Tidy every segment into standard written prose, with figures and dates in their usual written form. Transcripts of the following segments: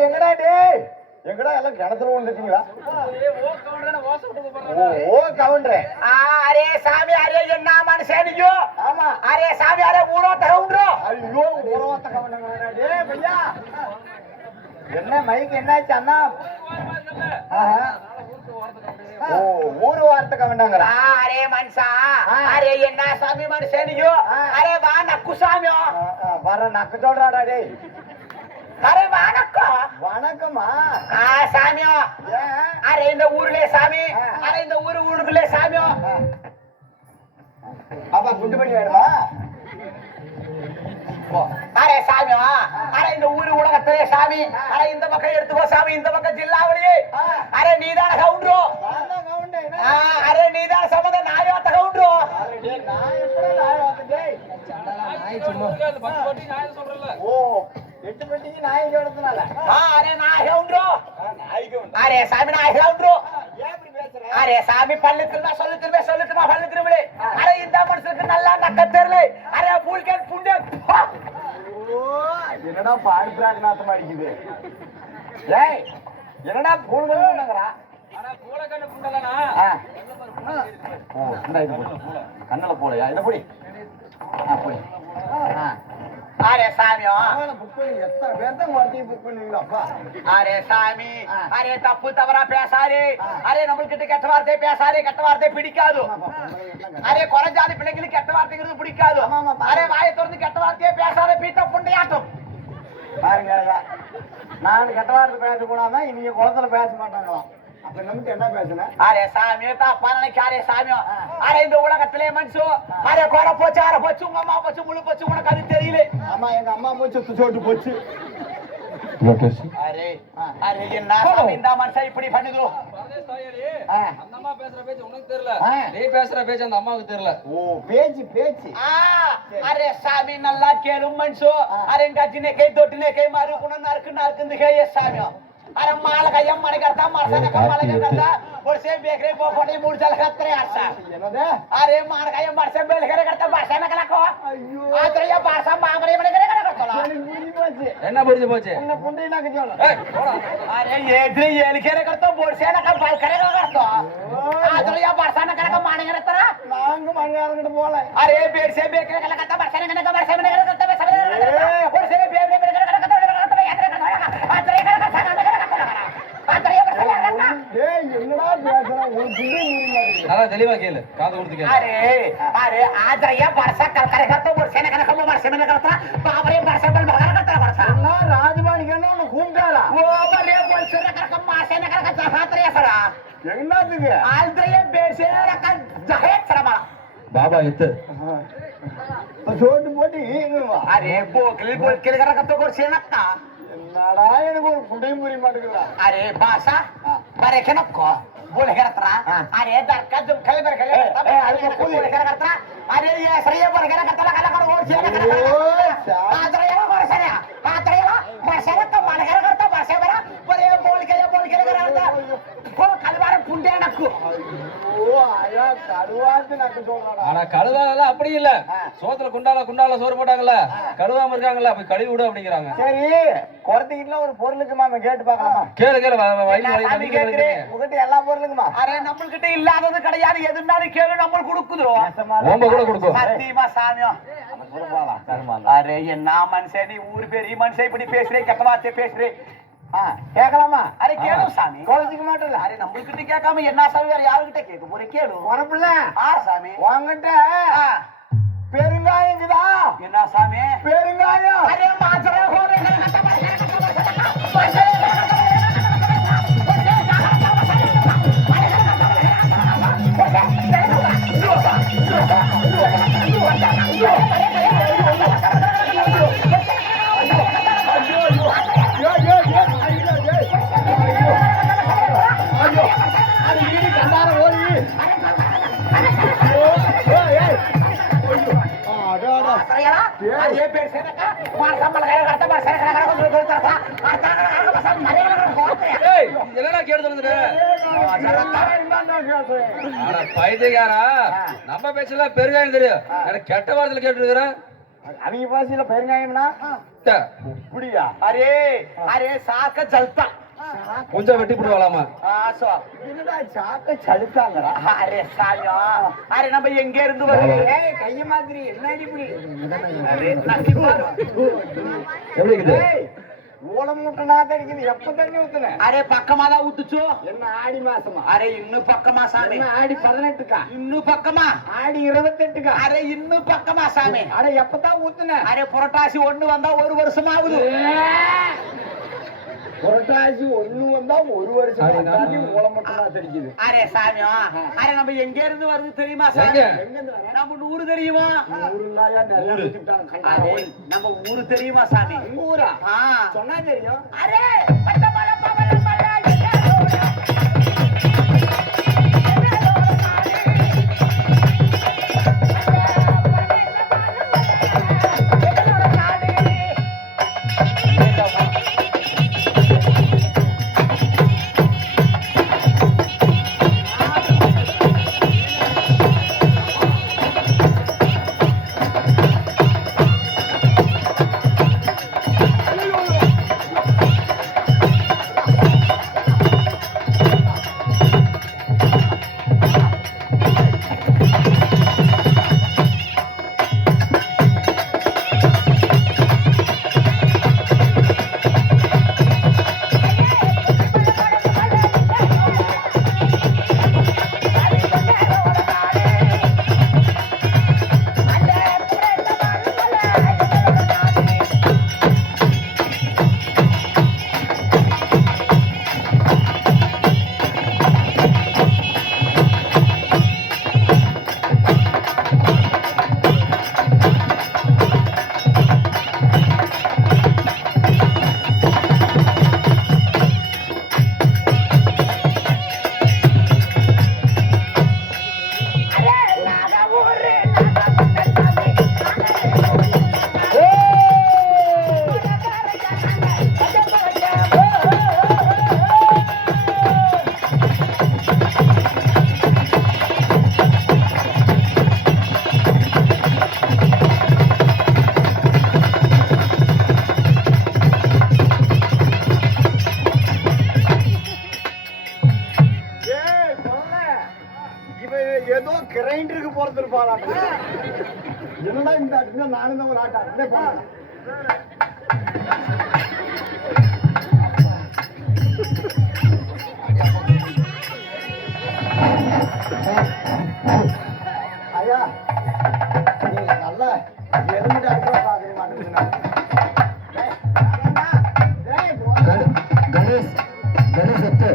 எங்கடா டேய் எங்கடா எல்லாம் கிணத்துல வந்துட்டீங்களா ஓ கவுண்டரே அரே சாமி அரே என்ன மனுஷனியோ ஆமா அரே சாமி அரே ஊரோட்ட கவுண்டரோ ஐயோ ஊரோட்ட கவுண்டரா டேய் பையா என்ன மைக் என்னாச்சு அண்ணா ஓ ஊரு வார்த்தை கவுண்டங்கறா அரே மனுஷா அரே என்ன சாமி மனுஷனியோ அரே வா நக்கு சாமியோ வர நக்கு சொல்றாடா டேய் அரே வணக்கம் வணக்கம்மா சாமியோ அரே இந்த ஊர்ல சாமி அரே இந்த ஊருக்குள்ள சாமியோ அப்பா குண்டு பண்ணி வேணுமா அரே சாமியோ அரே இந்த ஊரு உலகத்திலே சாமி அரே இந்த பக்கம் எடுத்துக்கோ சாமி இந்த பக்கம் ஜில்லாவளியே அரே நீதான கவுண்டரோ அரே நீதான சமத நாயோட்ட கவுண்டரோ நான் எப்படி நாயோட்ட டேய் ஓ 8 பெட்டிக்கு நாய் ஜோடத்துனால அரே நாய் கவுண்டரோ அரே சாமி நாய் கவுண்டரோ அரே சாமி பல்லு திரும்ப சொல்லு திரும்ப பல்லு திரும்பலே அரே இந்த மனுஷனுக்கு நல்லா நக்க தெரியல அரே பூல்கேட் புண்டே என்னடா பால் பிராக்நாத்தம் அடிக்குது ஏய் என்னடா பூல்கள் புண்டங்கறா அட பூலக்கண்ண புண்டலனா ஓ இந்த இது கண்ணல போலையா இத புடி புடி அரே சாமியோ புக் பண்ணி எத்தனை பேர் தான் வார்த்தை புக் பண்ணுவீங்க அப்பா அரே சாமி அரே தப்பு தவறா பேசாதே அரே நம்மளுக்கிட்ட கெட்ட வார்த்தை பேசாதே கெட்ட வார்த்தை பிடிக்காது அரே குறஞ்சாதி பிள்ளைங்களுக்கு கெட்ட வார்த்தைங்கிறது பிடிக்காது அரே வாயை திறந்து கெட்ட வார்த்தையே பேசாதே பீத்த புண்டையாட்டும் பாருங்க நான் கெட்ட வார்த்தை பேசக்கூடாதான் இவங்க குளத்துல பேச மாட்டாங்களாம் அப்ப நமக்கு என்ன பேசுனேன் அரே சாமியோ தப்பா நினைக்காரே சாமியோ அரே இந்த உலகத்திலே மனுஷோ அரே கொடை போச்சு அரை போச்சு உங்க அம்மா போச்சு முழு போச்சு உனக்கு அது தெரியல ஆமா எங்க அம்மா போச்சு சோட்டு போச்சு அரே அரே என்ன சாமி இந்த மனுஷன் இப்படி பண்ணுது பரதேஷ் தாயடி அந்த அம்மா பேசுற பேச்சு உனக்கு தெரியல நீ பேசுற பேச்சு அந்த அம்மாவுக்கு தெரியல ஓ பேச்சு அரே சாமி நல்லா கேளும் மனுஷோ அரே गजने के दोटने के मारू कुण नरक दिखे ये सामियो अरे माल का यम माने करता मारसा का माल का करता और से बेकरे को फोटे मूड चल खतरे आसा अरे मार का यम मारसे बेल करे करता भाषा ना कला को अय्यो आत्र या भाषा मांगरे मने करे करतला என்ன புரிஞ்சு போச்சு என்ன புண்டை நாக்கு சொல்ல ஏய் போடா अरे ये इधर ये लिखे करता बोल से ना का बाल करे करता आत्र या भाषा ना करे का माने करता நாங்க மணியாரங்கிட்ட போல अरे बेर से बेकरे कला करता भाषा ना का भाषा में करता और से बेर बेर करे करता आत्र ஏய் என்னடா பேசுற ஒரு புண்டை மூடி மாதிரி நல்லா தெளிவா கேளு காது கொடுத்து கேளு अरे आज या वर्षा कल करे करतो वर्षे ने कने वर्षे में करता बाप रे वर्षा बल बघा करता वर्षा ना राजवानी के ना घूमताला वो बरे वर्षे ने कर मासे ने कर हाथ रे सरा என்னதுக்கு आज ये बेसे रका जहे सरबा பாபா எத்து சோட்டு போட்டு ஈங்குவா अरे बोकली कर करतो वर्षे नक्का என்னடா எனக்கு ஒரு புண்டை மூடி மாட்டேங்குதா अरे भाषा बरे के नको बोल करता अरे दर का तुम खले बर खले बोल करता अरे ये सरिया बर करता कला कर वर्षे ने कर आज रे वर्षे ने आज रे वर्षे ने तो मान करता वर्षे बरा बरे बोल के करता को कलवार पुंडे नक्कू ஐயோ ஆயா கடுவாத்து நக்கு சொல்றாடா ஆனா கழுவாங்கல அப்படி இல்ல சோத்துல குண்டால சோறு போட்டாங்கல்ல கழுவாம இருக்காங்கல்ல அப்படி கழுவி விடு அப்படிங்கறாங்க சரி குறத்திக்கிட்டலாம் ஒரு பொருளுக்கு மாமா கேட்டு பார்க்கலாமா கேளு வயிறு கேக்குறே உங்ககிட்ட எல்லா பொருளுக்குமா அரே நம்ம கிட்ட இல்லாதது கிடையாது எதுனாலும் கேளு நம்ம கொடுக்குறோம் ஓம்ப கூட கொடுக்கும் சத்தியமா சாமியோ அரே என்ன மனுஷன் நீ ஊர் பெரிய மனுஷன் இப்படி பேசுறே கெட்ட வார்த்தை பேசுறே கேட்கலாமா அரே கேளு சாமி குறைச்சிக்க மாட்டல அரே நம்ம கிட்ட கேட்காம என்ன சாமி வேற யாருகிட்ட கேட்க போறே கேளு குறப்பில்ல சாமி உங்ககிட்ட பெருங்காயங்குதா என்ன சாமி பெருங்காயம் அரே மாச்சரே ஹோரே ये पेड़ से ना मार संभाल करता बस करता को बोलता था ஏய் இதெல்லாம் கேட்டு வந்துரு அட பைத்தியக்காரா நம்ம பேச்சல பெருங்காயம் தெரியும் எனக்கு கெட்ட வார்த்தையில கேட்டு இருக்கறேன் அவங்க பாசையில பெருங்காயம்னா இப்படியா? அரே அரே சாக்க ஜல்தா கொஞ்சம் வெட்டி போடுவாளாமா. ஆசோ என்னடா சாக்க சலுத்தாங்கடா? அரே சாமியா அரே நம்ம எங்க இருந்து வருது? ஏய் கைய மாதிரி என்னடி இப்படி? அரே நசிபாரு எப்படி இருக்குது? ஏய் ஓல மூட்டனா தெரிக்குது. எப்ப தண்ணி ஊத்துன? அரே பக்கமா தான் ஊத்துச்சோ. என்ன ஆடி மாசமா? அரே இன்னும் பக்கமா சாமி. என்ன ஆடி 18க்கா? இன்னும் பக்கமா. ஆடி 28க்கா? அரே இன்னும் பக்கமா சாமி. அட எப்பதான் ஊத்துன? அரே புரட்டாசி 1 வந்தா 1 வருஷம் ஆகுது. புரட்டாசி 1 வந்தா 1 வருஷம் அடி நான் ஆகாது. ஓல மூட்டனா தெரிக்குது. அரே சாமியா அரே நம்ம எங்க இருந்து வருது தெரியுமா சாமி? எங்க? எங்க இருந்து வர? நம்ம ஊரு தெரியுமா? ஊருலாயா நிறைய வச்சுட்டாங்க அரே கண்ணாடி. நம்ம ஊரு தெரியுமா சாமி? உங்க ஊரா? ஆ சொன்னா தெரியும். அரே பச்சை மலை பவள மலை எல்லோரா ஏதோ கிரைண்டருக்கு போறதுருப்பாளா? என்னடா இந்த ஆட்டு? நானும் தான் ஒரு ஆட்டா அப்படியே போறேன். ஐயா நீங்க நல்லா எலுமிட்டு அடுக்க பாக்குற மாட்டேங்குதுண்ணா. கணேஷ் கணேஷ் எத்து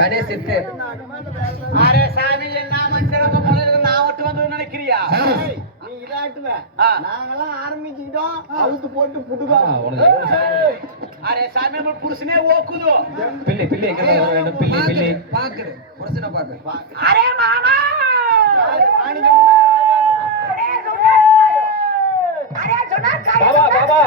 கணேஷ் எத்து அரே சாமி என்ன மனுஷங்க போனது நான் ஒட்டு வந்து நினைக்கிறியா? நீ இதாட்டுவ ஆ. நாங்கெல்லாம் ஆரம்பிச்சுக்கிட்டோம். அவுத்து போட்டு புடுகா. அரே சாமி நம்ம புருஷனே ஓக்குது. பில்லி பில்லி எங்க வேண்டும்? பில்லி பில்லி பாக்குறேன் புருஷனை பாக்குறேன். அரே மாமா பாபா பாபா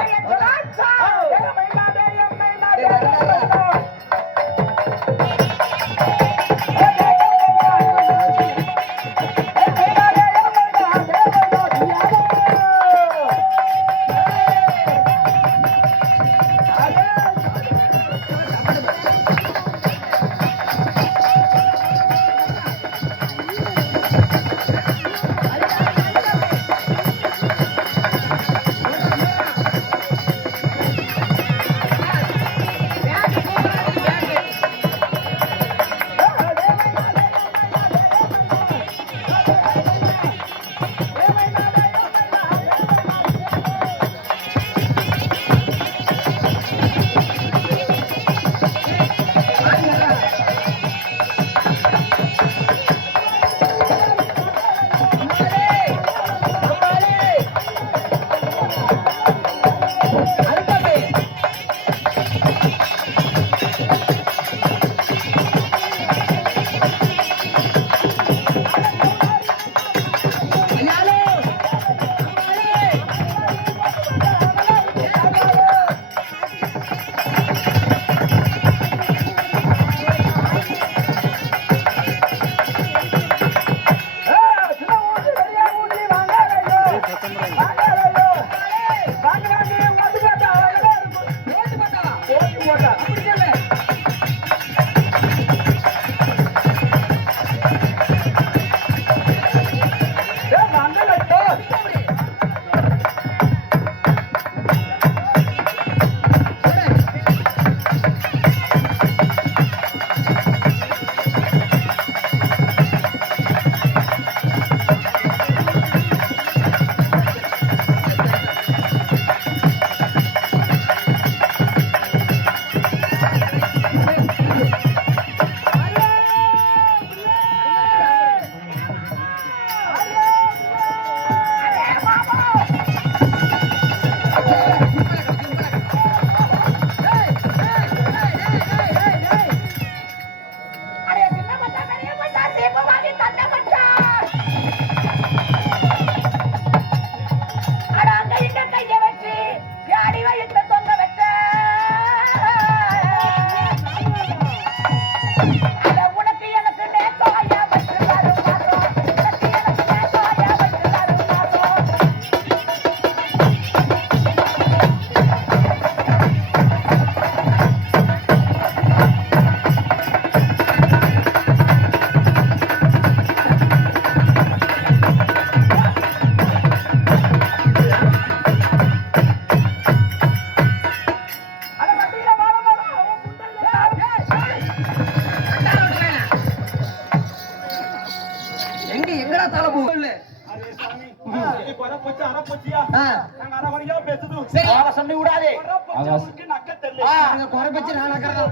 நாங்க அரை வரையா பேசுது சரி. வர சொல்லி விடாதே ஆகாஷ். நக்க தெரியல நீங்க குறை பச்சு நான் நக்கறதா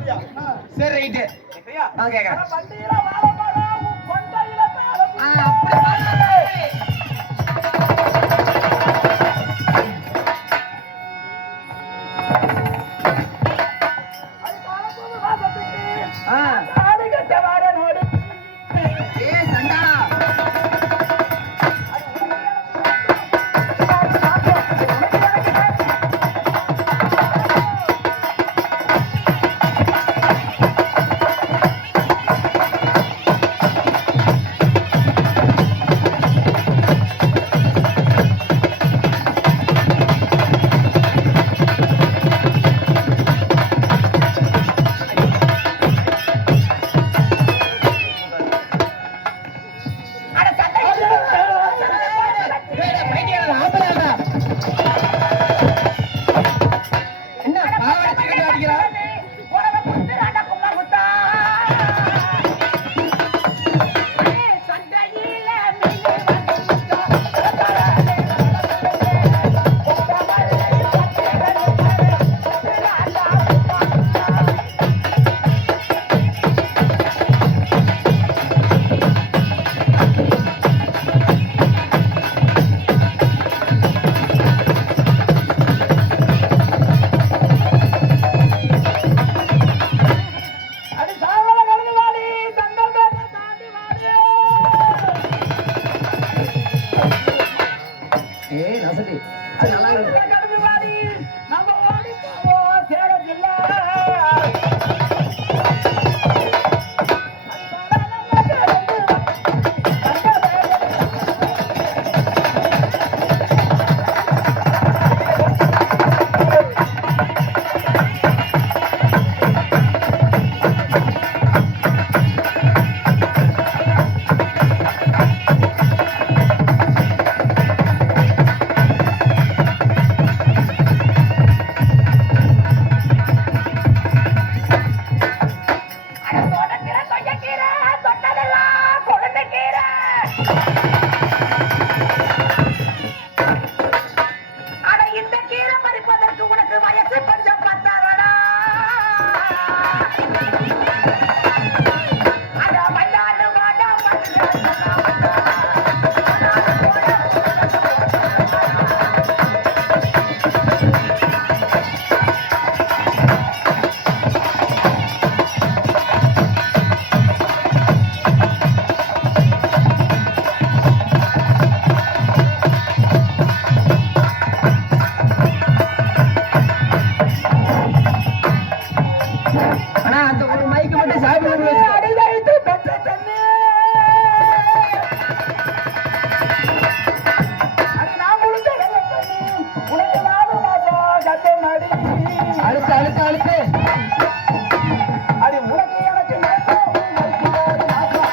சரி ரைட்டு சரியா நான் கேக்குறேன் வண்டியில வாழ மாடா உன் கொண்டையில தாளம் அப்படி வாங்க. அது காலப்போது வாசத்துக்கு ஆ. தாலி கட்ட வார நோடு ஏய் சண்டா என்ன பாவாடை சிக்கன் அடிக்கிறா அடி சாவல கலந்து வாடி தங்கம் பேட்ட தாண்டி வாடி ஏய் நசடி சரி நல்லா இருக்கு கலந்து வாடி நம்ம ஓடி போவோம் சேலம் ஜில்லா ஆனா அந்த ஒரு மைக்கு மட்டும் சாப்பிட்டு வச்சுக்கோ அடிவைத்து பெற்ற தண்ணி அது நான் முழுக்க வெள்ள தண்ணி உனக்கு 4 மாசம் கட்டு நடி அழுத்து அழுத்து அழுத்து அது உனக்கு எனக்கு நேசம் வைக்கிறாரு நாசம்.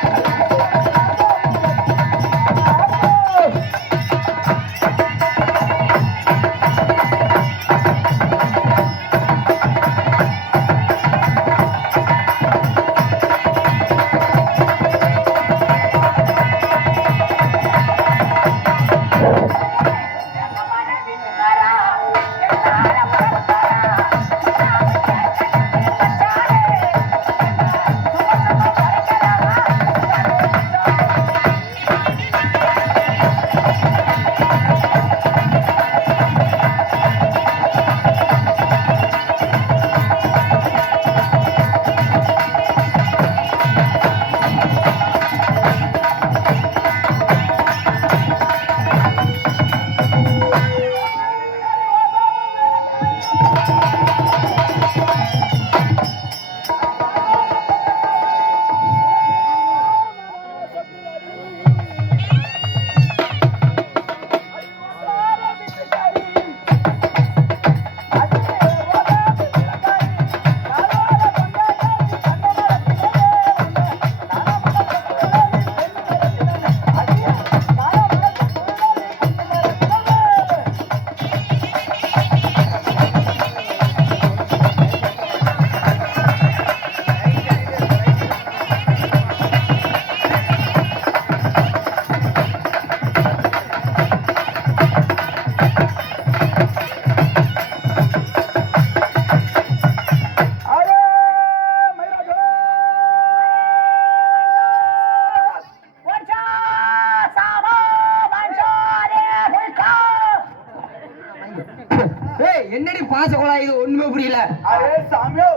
ஏய் என்னடி பாச குழாய் இது ஒண்ணுமே புரியல. அரே சாமியோ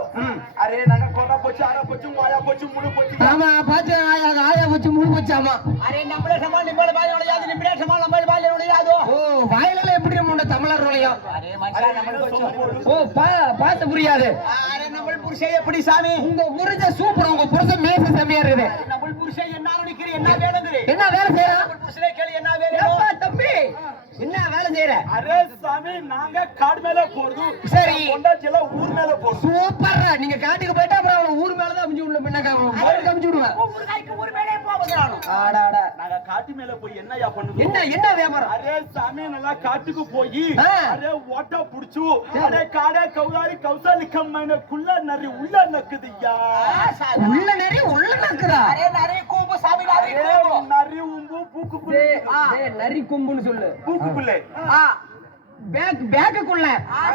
அரே நாங்க கொரா போச்சு ஆரா போச்சு மாயா போச்சு முழு போச்சு ஆமா பாத்து ஆயா போச்சு முழு போச்சு. ஆமா அரே நம்மளே சமாளி நம்மளே பாய் உடையாது நிம்மளே சமாளி நம்மளே பாய் உடையாது. ஓ வாயில எப்படி நம்ம தமிழர் நுழையும்? அரே மனுஷன் நம்மள போச்சு. ஓ பாச புரியாது. அரே நம்ம புருஷன் எப்படி சாமி? உங்க புருஷன் சூப்பர். உங்க புருஷன் மேச செமையா இருக்குது. நம்ம புருஷன் என்ன நினைக்கிற என்ன வேணுங்கற? என்ன வேலை செய்யறா? புருஷனே கேளு என்ன வேணும்? ஏப்பா தம்பி என்ன வேலை செய்யற? அரே சாமி நாங்க காடு மேல போறது சரி. கொண்டாச்சில ஊர் மேல போறது. சூப்பர். நீங்க காட்டுக்கு போயிட்டா அப்புறம் அவன ஊர் மேல தான் அமிச்சு விடணும். பின்ன அமிச்சு விடுவேன். ஊர் காய்க்கு ஊர் மேலே போகறானோ. ஆடாடா நாங்க காட்டு மேல போய் என்னயா பண்ணுது? என்ன வியாபாரம்? அரே சாமி நல்லா காட்டுக்கு போய் ஆ. அரே ஓட்ட புடிச்சு அரே காடே கௌதாரி கௌசாலி கம்மன குள்ள நரி உள்ள நக்குதுயா. உள்ள நெறி உள்ள நக்குதா? அரே நிறைய கூம்பு சாமி நிறைய அரே கூம்பு. நரி உம்பு பூக்குக்குள்ள டேய் நரி கொம்புன்னு சொல்லு. பூக்குக்குள்ள பேக்குக்குள்ள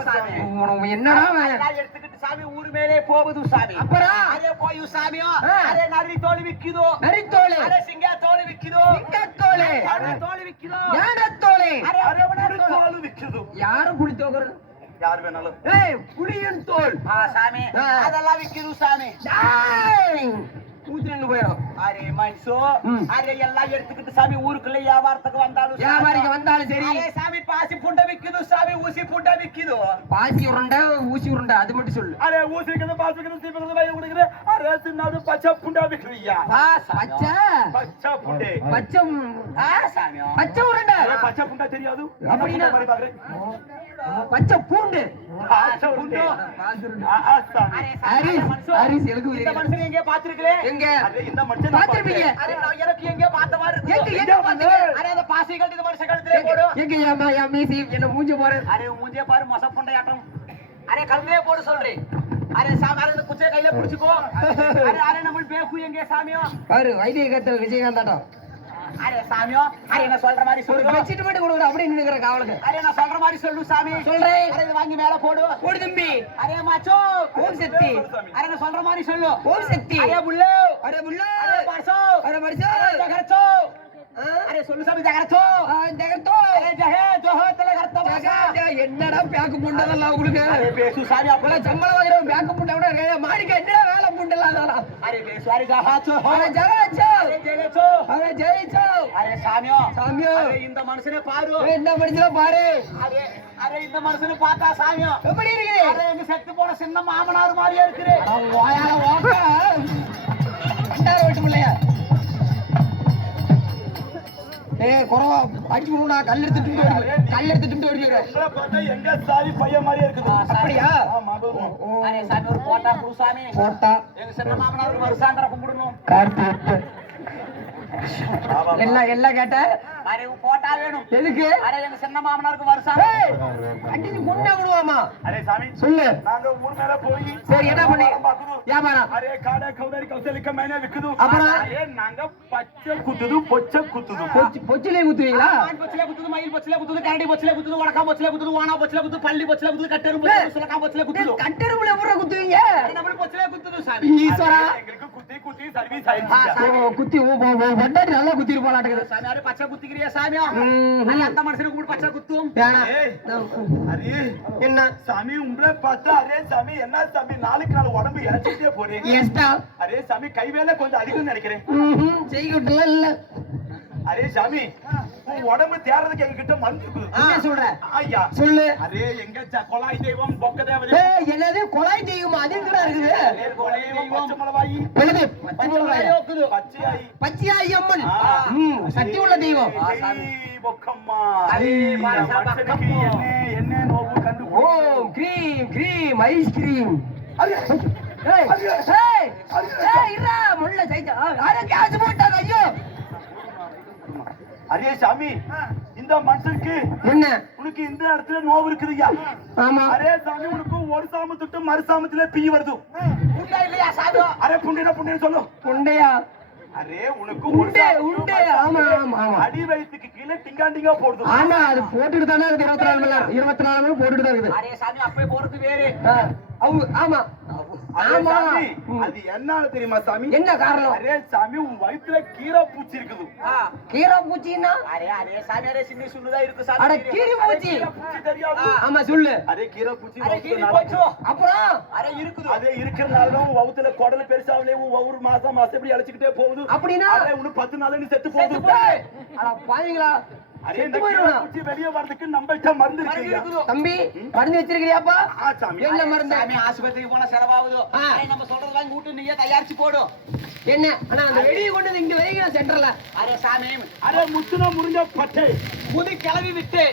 சாமி உனக்கு என்னடா அதெல்லாம் எடுத்துக்கிட்டு சாமி ஊர் மேலே போகுது சாமி. அப்புறம் அரே போய் சாமியோ ஆ. அரே நரி தோல் விக்குதோ. நரித்தோளே அரே சிங்கா தோல் விக்குதோ. சிங்கத்தோளே அரே தோல் விக்குதோ. யானத்தோளே அரே அரே அவன புலி தோல் விக்குது. யாரும் புளி தோக்குறது? யார் வேணாலும் ஏய் புளியின் தோல். சாமி ஆ. அதெல்லாம் விக்குது சாமி. டேய் ஊத்திட்டு போயிடும். அரே மனுஷோ ம். அரே எல்லாம் எடுத்துக்கிட்டு சாமி ஊருக்குள்ள வியாபாரத்துக்கு வந்தாலும் வியாபாரிக்கு வந்தாலும் சரி. அரே சாமி பாசி புண்டை விக்குது சாமி ஊசி புண்டை விக்குது. பாசி உருண்டை ஊசி உருண்டை அது மட்டும் சொல்லு. அரே ஊசிக்கிறது பாசிக்கிறது சீப்பக்கிறது வய குடிக்கிற அரே சின்னாது பச்சை புண்டா விக்குறியா. பச்சை பச்சை புண்டே பச்சை சாமி பச்சை உருண்டை. அரே பச்சை புண்டா தெரியாது அப்படின்னா? மாதிரி பாக்குறேன். பச்சை பூண்டு. பச்சை புண்டே பாசி உருண்டை. அரே அரிசி மனுஷோ அரிசி எதுக்கு இந்த உரிக்கிறீங்க? மனுஷன் எங்கே பாத்துருக்கேன்? எங்க அரே இந்த மனுஷன் நான் பாத்திருப்பீங்க? அரே நான் எனக்கு எங்கே பார்த்த மாதிரி எங்க இருக்கு. எங்க பாத்தீங்க? அரே அந்த பாசி கட்டி இந்த மனுஷன் கழுத்திலே போடு. எங்க ஏமா என் மீசி என்ன மூஞ்சி போற? அரே மூஞ்சே பாரு மச புண்டையாட்டம். அரே கழுத்திலே போடு சொல்றேன். அரே சாமி அரே இந்த குச்சியை கையில புடிச்சுக்கோ. அரே அரே நம்ம பேக்கு எங்கே சாமியோ? பாரு வைத்திய கத்தல் விஜயகாந்தாட்டம். அரே சாமியோ அரே என்ன சொல்ற மாதிரி ஒரு சொல்லு. பெட்ஷீட் மட்டும் கொடுக்குற அப்படி நின்னுக்கிற காவலுக்கு. அரே நான் சொல்ற மாதிரி சொல்லு சாமி. சொல்றேன். அரே இதை வாங்கி மேல போடு. போடு தம்பி. அரே மாச்சோ ஓம் சக்தி. அரே நான் சொல்ற மாதிரி சொல்லு. ஓம் சக்தி. அரே புல்லு அரே புல்லு. அரே பர்சோ அரே மரிசா. அரே ஜகரச்சோ. அரே சொல்லு சாமி ஜகரச்சோ. ஜெகத்தோ. அரே ஜஹே ஜோஹோ தல கர்த்தா பாசா. என்னடா பேக்கு புண்டதெல்லாம் உங்களுக்கு? அரே பேசு சாமி அப்பல அப்பலாம் சம்பளம் வாங்குற பேக்கு புண்டை விட மாடிக்கு என்னடா வேலை புண்டலாம்? அரே பேசு அரே ஜஹாச்சோ. அரே ஜெகச்சோ. அரே ஜெகச்சோ. அரே ஜெயிச்சோ. அரே சாமியோ சாமியோ. அரே இந்த மனுஷனை பாரு. என்ன படிச்சல பாரு. அரே அரே இந்த மனுஷனை பார்த்தா சாமியோ எப்படி இருக்குது? அரே எங்க செத்து போன சின்ன மாமனார் மாதிரியே இருக்குது. வாயால ஓக்க. அண்டார விட்டு பிள்ளையா. ஏய் குறவா அடிச்சு விடுடா கல் எடுத்துட்டு ஓடிடுற. உங்களை பார்த்தா எங்க சாதி பையன் மாதிரியே இருக்குது. அப்படியா? ஆமா அதுவும். அரே சாமி ஒரு போட்டா குடு சாமி. போட்டா எங்க சின்ன மாமனார் வருஷாந்திர கும்பிடணும். கார்த்தி எல்லாம் கேட்ட அரே போட்டா வேணும். எதுக்கு? அரே எங்க சின்ன மாமனாருக்கு வருஷாந்திர. ஏய் அடிச்சு கொண்டா விடுவாமா? அரே சாமி சொல்லு. நாங்க ஊர் மேல போய் சரி என்ன பண்ணி? பாக்குது. வியாபாரம். அரே காடை கௌதாரி கௌசலிக்க மேனே விக்குது. அப்புறம்? அரே நாங்க பச்சை குத்துது பொச்சை குத்துது. பொச்சிலே குத்துவீங்களா? ஆண் பொச்சிலே குத்துது, மயில் பொச்சிலே குத்துது, கரடி பொச்சிலே குத்துது, வடக்கா பொச்சிலே குத்துது, வானா பொச்சிலே குத்துது, பள்ளி பொச்சிலே குத்துது, கட்டெரும்பு பொச்சிலே குத்துது, சுலக்கா பொச்சிலே குத்துது. கட்டெரும்புல எப்பற குத்துவீங்க? நம்ம பொச்சிலே குத்துது சாமி. ஈஸ்வரா. அரே, எங்களுக்கு குத்தி குத்தி சர்வீஸ் ஆயிடுச்சு. ஓ குத்தி வண்டாடி நல்லா குத்திரு போலாட்டக்குது. சாமி அரே பச்சை குத்திக்கிறியா சாமியா? ம். அரே அந்த மனுஷனுக்கு கூட பச்சை குத்தும். வேணா. ஏய், அரே என்ன? சாமி உங்களை பார்த்தா அரே சாமி என்ன சாமி நாளுக்கு நாள் உடம்பு இறச்சிட்டே போறீங்க. எஸ்டா. அரே சாமி கை வேலை கொஞ்சம் அதிகம் நினைக்கிறேன். செய்யல இல்ல. அரே சாமி உன் உடம்பு தேறதுக்கு எங்க கிட்ட மருந்து இருக்குது. என்ன சொல்ற? ஐயா சொல்லு. அரே எங்க கொலாய் தெய்வம் பொக்க தேவதை ஏய் என்னது கொலாய் தெய்வம் அது எங்கடா இருக்குது? அரே கொலை தெய்வம் பச்சை மிளகாய் என்னது? பச்சை மிளகாய். பச்சையாய் பச்சையாய் அம்மன். சக்தி உள்ள தெய்வம். பொக்கம்மா அரே, மனுஷனுக்கு என்ன நோவு கண்டு ஓ கிரீம் ஐஸ்கிரீம். அரே ஏய் ஏய் ஏய் இரா முள்ள சைதா. அரே கேஸ் போட்டாங்க ஐயோ. அரே சாமி இந்த மனுஷனுக்கு என்ன? உனக்கு இந்த இடத்துல நோவு இருக்குதுயா. ஆமா. அரே சாமி உனக்கு ஒரு சாம தொட்டு மறு சாமத்துல பீ வருது. உண்டா இல்லையா சாமி? அரே புண்டின சொல்லு. உண்டையா? அரே உனக்கு ஒரு உண்டே சாமம் உண்டே. மறு ஆமா சாமத்துல ஆமா ஆமா. அடி வயித்துக்கு கீழே டிங்காண்டிங்கா போடுது. ஆமா அது போட்டுட்டு தானே இருக்கு. 24 மணி நேரம் போட்டுட்டு தான் இருக்குது. அரே சாமி அப்பே போறது வேறு. ஆமா ஆமா. சாமி, அது என்ன தெரியுமா சாமி? என்ன காரணம்? அரே சாமி, உன் வயித்துல கீரை பூச்சி இருக்குது. கீரை பூச்சின்னா? அரே சாமி, அரே சின்ன சுள்ளுதான் இருக்கு சாமி. அட கீரி பூச்சி. பூச்சி தெரியாது. ஆமா சொல்லு. அரே கீரை பூச்சி அரே வயித்துல கீரி நல்லா போச்சு. அப்புறம் அரே இருக்குது. அதே இருக்கிறனால தான் உன் வயித்துல குடல் பெருசாவலே, உன் ஒவ்வொரு மாசம் இப்படி அழைச்சிக்கிட்டே போகுது. அப்படின்னா? அரே இன்னும் 10 நாள்ல நீ செத்து செத்து போகுது. போய். அட பாவிங்களா. அரே செத்து இந்த கீரை போயிடுவேன். பூச்சி வெளியே வர்றதுக்கு நம்மகிட்ட மருந்து இருக்கு. தம்பி மருந்து வச்சிருக்கிறியாப்பா? சாமி. என்ன மருந்து? சாமி, ஆஸ்பத்திரிக்கு போனா செலவாகுது. அரே நம்ம சொல்றது வாங்கி வீட்டு நீயே தயாரிச்சு போடு. என்ன அண்ணா அந்த வெடியை கொண்டு வந்து இங்க வைங்க சென்டர்ல. அரே சாமி, அரே முத்துன முருங்க பட்டை. முது கிளவி விட்டு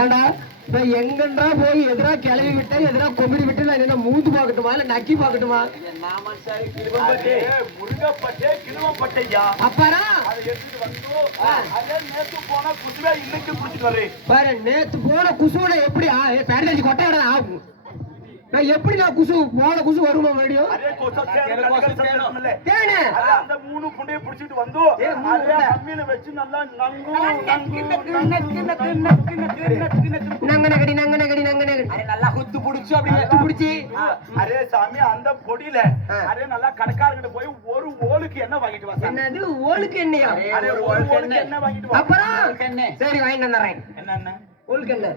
ஏண்டா இப்ப எங்கன்றா போய் எதிரா கிளவி விட்டேன் எதிரா கொமிடி விட்டு நான் என்ன மூந்து பாக்கட்டுமா இல்ல நக்கி பாக்கட்டுமா? நாம சாரி அரே முருங்க பட்டை, கிழுவ பட்டையா. அப்பறா அதை எடுத்துட்டு வந்து அதே நேத்து போனா குசுவே இன்னைக்கு குடிச்சிட்டு வரேன். பாரு நேத்து போன குசுவனை எப்படி பேரேஜ் கொட்டையோட ஆகும். நான் எப்படி நான் குசு போன குசு வருமா மறுபடியும்? அதே கொசு தேனும் தேனு அந்த 3 புண்டைய புடிச்சிட்டு வந்து அதே அம்மியில வச்சு நல்லா நங்கு நங்க நகடி நங்க நகடி நங்க நகடி அரே நல்லா குத்து புடிச்சு அப்படியே எடுத்து பிடிச்சி அரே சாமி, அந்த பொடியில அரே நல்லா கடைக்காரங்கிட்ட போய் ஒரு ஓலுக்கு என்ன வாங்கிட்டு வா சாமி. என்னது ஓலுக்கு எண்ணெயா? அரே ஒரு ஓலுக்கு என்ன வாங்கிட்டு வா. அப்புறம் என்ன சரி வாங்கிட்டு வந்துடுறேன். என்ன ஓலுக்கு என்ன?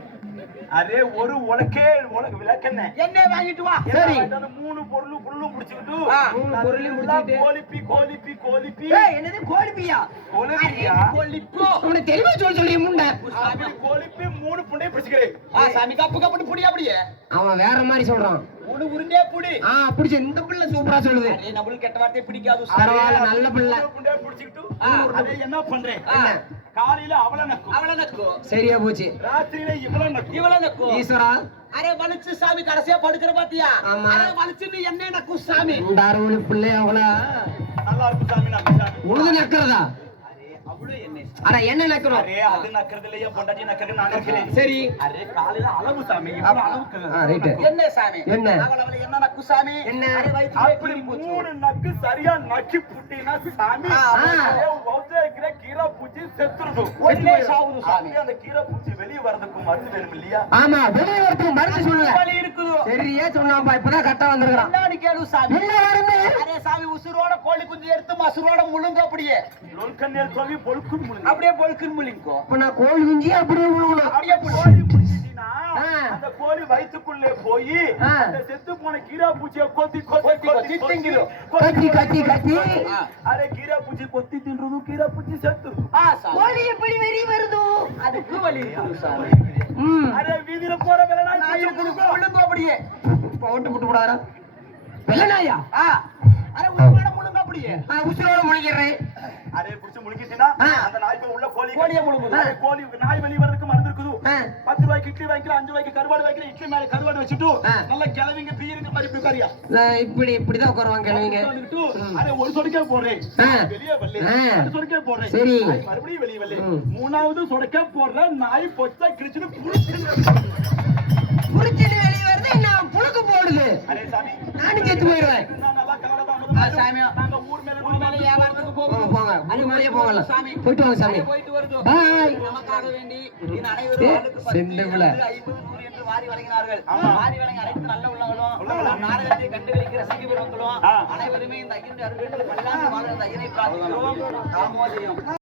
அரே ஒரு உலக்கே உலக விளக்கெண்ண என்ன வாங்கிட்டு வா. சரி. 3 பொருளும் புல்லும் புடிச்சிட்டு 3 பொருளையும் முடிச்சிட்டு கோலிப்பி ஏய் என்னது கோழிப்பியா? கோலிப்பியா கொல்லிப்போ. உன்னை தெளிவா சொல்றீ முண்டை. சாமி, கோலிப்பி 3 புண்டைய புடிச்சிக்கிறேன். சாமி, கப்பு கப்புன்னு புடி அப்படியே. அவன் வேற மாதிரி சொல்றான். உருண்டே புடி. பிடிச்ச இந்த பிள்ளை சூப்பரா சொல்லுது. அரே நம்மளுக்கு கெட்ட வார்த்தை பிடிக்காது. பரவாயில்ல நல்ல பிள்ளை. 3 புண்டைய புடிச்சிட்டு அதே என்ன பண்றேன்? என்ன? காலையில அவள நக்கும், அவள நக்கு, சரியா போச்சு. ராத்திரியில இவள நக்கும். இவள நக்கு. ஈஸ்வரா அரே வலிச்சு சாமி கடைசியா படுக்கிற பாத்தியா? ஆமா. அரே வலிச்சு நீ என்ன நக்கு சாமி. இந்த அரவணி பிள்ளை அவள நல்லா இருக்கும் சாமி, நம்ம சாமி. உழுது நக்கிறதா? அவ்வளவு என்ன அட என்ன நக்கிறோம்? அரே அது நக்கிறது இல்லையா, பொண்டாட்டி நக்கிறது நான் நக்கிறேன். சரி அரே காலையில அளவு சாமி, இவ்வளவு அளவுக்கு ரைட்டு. என்ன சாமி? என்ன? அவள என்ன நக்கு சாமி? என்ன? அரே வயித்துல அப்படி 3 நக்கு சரியா நக்கி புட்டினா சாமி, அரே வௌத்தே இருக்கிற கீரை பூச்சி செத்துருது. ஒண்ணே சாவுது சாமி. அப்படியே அந்த கீரை பூச்சி வெளிய வரதுக்கு மருந்து வேணும் இல்லையா? ஆமா வெளியே ஒருத்தர் மருந்து சொல்லுங்க. வலி இருக்குது. சரியா சொன்னாப்பா இப்பதான் கரெக்டா வந்திருக்கான். முன்னாடி கேளு சாமி. என்ன வருது? அரே சாமி, உசுரோட கோழி குஞ்சு எடுத்து மசுரோட முழுங்க அப்படியே. லொல்கண்ணேல் சொல்லி பொழுக்கும் முழுங்க. அப்படியே பொழுக்குன்னு முழுங்கோ. இப்ப நான் கோழி குஞ்சு அப்படியே விழுகணும். அப்படியே கோழி புடிச்சிட்டீனா, ஆ. அந்த கோழி வயித்துக்குள்ளே போய் ஆ. அந்த செத்து போன கீரை பூச்சியை கொத்தி திங்கிடும். கத்தி கத்தி கத்தி அரே கீரை பூச்சி கொத்தி தின்றது, கீரை பூச்சி செத்து. சாமி. கோழி எப்படி வெறி வருது? அதுக்கு வலி இருக்குது சாமி. அரே வீதியில போற வேலை நான் இருக்குது முழுங்கோ அப்படியே. போட்டு புட்டு போடாரா வெள்ளநாயா? அரே உசுரோட முழுங்க அப்படியே. உசுரோட முழிக்கிறேன். அரே புடிச்சு முழுங்கிட்டீனா ஆ. அந்த நாய் போய் உள்ள கோழியை முழுங்குது. அரே கோழி நாய் வெளிய வரதுக்கு மருந்து இருக்குது. ஆ. 10 ரூபாய்க்கு இட்லி வாங்கிக்கலாம், 5 ரூபாய்க்கு கருவாடு வாங்கிக்கலாம். இட்லி மேல கருவாடு வச்சுட்டு ஆ. நல்லா கிளவிங்க பீருக்கு மாதிரி பிக்காரியா இப்படிதான் உட்காருவாங்க கிழவிங்க. அரே ஒரு சொடுக்கே போடுறேன், ஆ. வெளியே வரல. ஆ. ஒரு சொடுக்கே போடுறேன், சரி. நாய் மறுபடியும் வெளியே வரல. ம். 3வது சொடுக்கே போடுற நாய் பொச்சா கிழிச்சுன்னு புடிச்சு. புடிச்சிட்டு வெளியே வருது நான் புழுக்கு போடுது. அரே சாமி, நானும் செத்து போயிடுவேன். நான் நல்லா கவலை சாமி. நாங்க ஊர் மேல உன் மேல வியாபாரத்துக்கு போகும். போங்க அது மாதிரியே போகலாம். சாமி. போயிட்டு வாங்க சாமி. போயிட்டு வருது. பாய். நமக்காக வேண்டி இந்த அனைவரும் ஆளுக்கு 10, செந்தமிழ. 50, 100 என்று வாரி வழங்கினார்கள். வாரி வழங்கி அனைத்து நல்ல உள்ளவங்களும் நாடகத்தை கண்டுகளிக்கிற சிகிபெருமக்களும் அனைவருமே இந்த ஐயனுடைய அருள் பல்லாண்டு வாழ்ந்த ஐயனை பிரார்த்திக்கிறோம். தாமோதயம்.